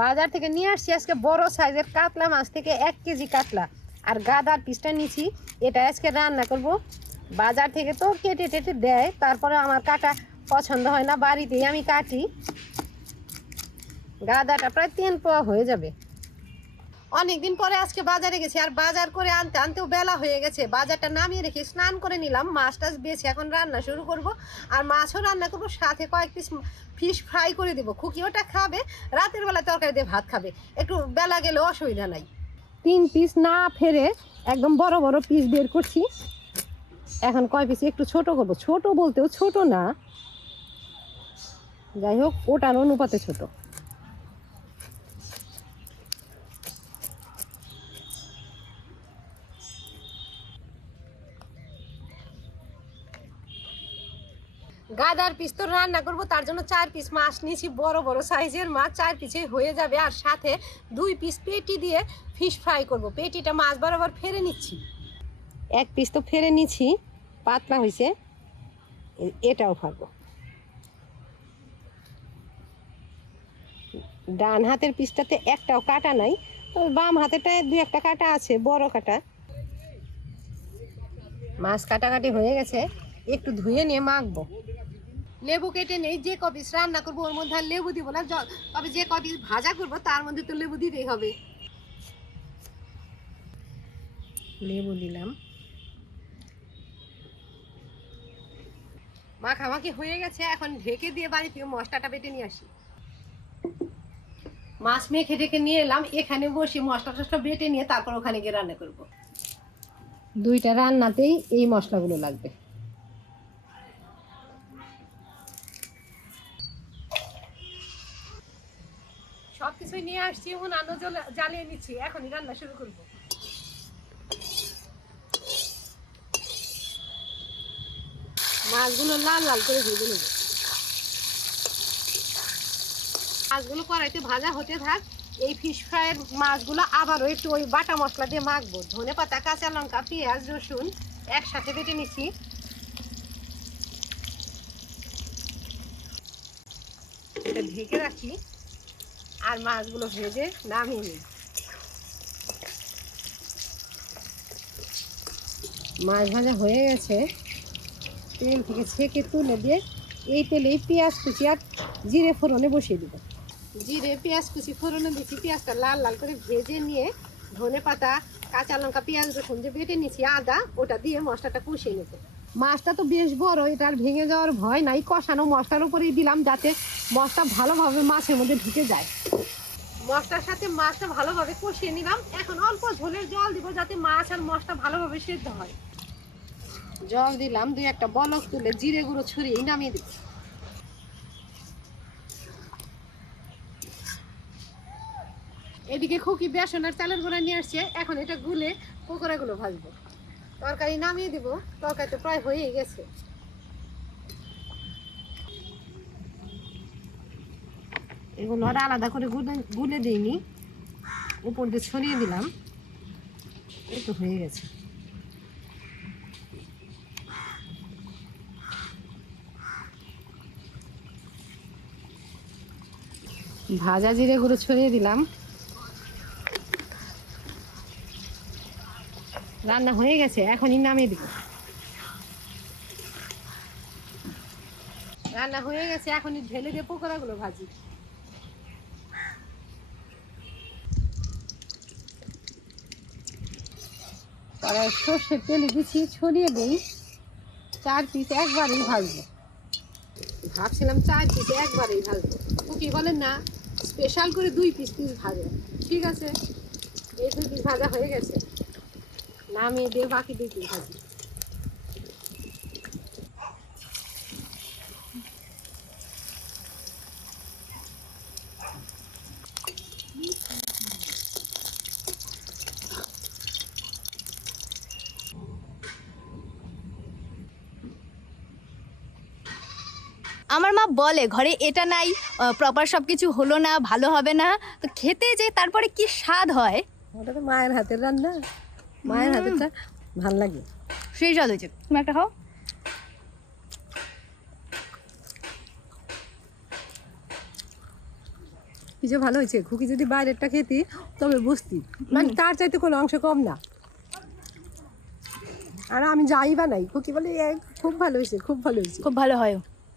বাজার থেকে নিয়ে আসছি আজকে বড় সাইজের কাতলা মাছ থেকে এক কেজি কাতলা। আর গাদার পিসটা নিছি, এটা আজকে রান্না করব। বাজার থেকে তো কেটে টেটে দেয়, তারপরে আমার কাটা পছন্দ হয় না, বাড়িতেই আমি কাটি। গাদাটা প্রায় তিন পোয়া হয়ে যাবে। অনেকদিন পরে আজকে বাজারে গেছি, আর বাজার করে আনতে, আনতেও বেলা হয়ে গেছে। বাজারটা নামিয়ে রেখে স্নান করে নিলাম, মাছ টাছ বেছে এখন রান্না শুরু করব। আর মাছও রান্না করব, সাথে কয়েক পিস ফিশ ফ্রাই করে দেবো। খুকি ওটা খাবে, রাতের বেলা তরকারি দিয়ে ভাত খাবে। একটু বেলা গেলে অসুবিধা নাই। তিন পিস না ফেরে একদম বড় বড় পিস বের করছি। এখন কয় পিস? একটু ছোট করব। ছোট বলতেও ছোট না। যাই হোক, ওটার অনুপাতে ছোট। গাদার পিস তো রান্না করব, তার জন্য চার পিস মাছ নিয়েছি, বড় বড় সাইজের মাছ, চার পিসে হয়ে যাবে। আর সাথে দুই পিস পেটি দিয়ে ফিশ ফ্রাই করব। পেটিটা মাছ বরাবর ফেরে নিচ্ছি। এক পিস তো ফেরে নিচ্ছি, পাতলা হয়েছে এটাও ফারবো ডান হাতের পিসটাতে একটাও কাটা নাই বাম হাতেরটায় দু একটা কাটা আছে, বড় কাটা। মাছ কাটাকাটি হয়ে গেছে। একটু ধুয়ে নিয়ে মাখবো। লেবু কেটে নেই, যে কপিস রান্না করব, ওর মধ্যে আর লেবু দিব না তবে যে কপিস ভাজা করব, তার মধ্যে তো লেবু দিতেই হবে। লেবু দিলাম। মাখামাখি হয়ে গেছে, এখন ঢেকে দিয়ে বাড়ি থেকে মশলাটা বেটে নিয়ে আসি। মাছ মেখে ঢেকে নিয়ে এলাম, এখানে বসে মশলা টসলা বেটে নিয়ে তারপর ওখানে গিয়ে রান্না করব। দুইটা রান্নাতেই এই মশলাগুলো লাগবে। সব কিছুই নিয়ে আসছি এখন আনো জ্বালিয়ে নিচ্ছি। এখনই রান্না শুরু করব। মাছগুলো লাল লাল করে ভেজে নেব। মাছগুলো কড়াইতে ভাজা হতে থাক, এই ফিশ ফ্রাইয়ের মাছগুলো আবারও একটু ওই বাটা মশলা দিয়ে মাখবো। ধনে পাতা, কাঁচা লঙ্কা, পেঁয়াজ, রসুন একসাথে বেটে নিচ্ছি। ঢেকে রাখি আর মাছগুলো ভেজে নামিয়ে নিই। মাছ ভাজা হয়ে গেছে। তেল থেকে ছেঁকে তুলে দিয়ে এই তেলেই পেঁয়াজ কুচি আর জিরে ফোড়নে বসিয়ে দিব। জিরে, পেঁয়াজ কুচি, ফোড়নে দিচ্ছি পেঁয়াজটা লাল লাল করে ভেজে নিয়ে ধনে পাতা কাঁচা লঙ্কা, পেঁয়াজ রসুন যে বেটে নিচ্ছি আদা, ওটা দিয়ে মশলাটা কষিয়ে নেব। মাছটা তো বেশ বড়, এটা আর ভেঙে যাওয়ার ভয় নাই। কষানো মশলার উপরেই দিলাম যাতে মশলা ভালোভাবে মাছের মধ্যে ঢুকে যায়। মশলার সাথে মাছটা ভালোভাবে কষিয়ে নিলাম। এখন অল্প ঝোলের জল দিব যাতে মাছ আর মশলা ভালোভাবে সেদ্ধ হয়। জল দিলাম, দুই একটা বলক তুলে জিরে গুঁড়ো ছড়িয়ে নামিয়ে দিব এদিকে খুকি বেসন আর চালের গোড়া নিয়ে আসছে। এখন এটা গুলে পকোড়াগুলো ভাজবো। তরকারি নামিয়ে দিব। তরকারি তো প্রায় হয়েই গেছে। এগুলো আর আলাদা করে গুলে দিইনি। উপর দিয়ে ছড়িয়ে দিলাম। এই তো হয়ে গেছে। ভাজা জিরে গুঁড়ো ছড়িয়ে দিলাম। রান্না হয়ে গেছে, এখনই নামিয়ে দিব। রান্না হয়ে গেছে, এখনই ঢেলে দিয়ে পকোড়াগুলো ভাজি। তারা সর্ষের তেলে দিচ্ছি ছড়িয়ে দিই। চার পিস একবারেই ভাজবো। ভাবছিলাম চার পিস একবারেই ভাজবো। কি বলেন না স্পেশাল করে দুই পিস পিস ভাজে। ঠিক আছে, এই দুই পিস ভাজা হয়ে গেছে। নামিয়ে দিয়ে বাকি ভাজি আমার মা বলে ঘরে এটা নাই প্রপার সব কিছু হলো না ভালো হবে না। তো খেতে যে তারপরে কি স্বাদ হয়? ওটা তো মায়ের হাতের রান্না। মায়ের হাতেরটা ভালো লাগে। সেই স্বাদ হয়েছে। তুমি একটা খাও। কি যে ভালো হয়েছে। খুকি যদি বাইরেরটা খেতি তবে বুঝতি মানে তার চাইতে কোনো অংশ কম না। আর আমি যাই বানাই খুকি বলে খুব ভালো হয়েছে খুব ভালো হয়েছে। খুব ভালো হয়।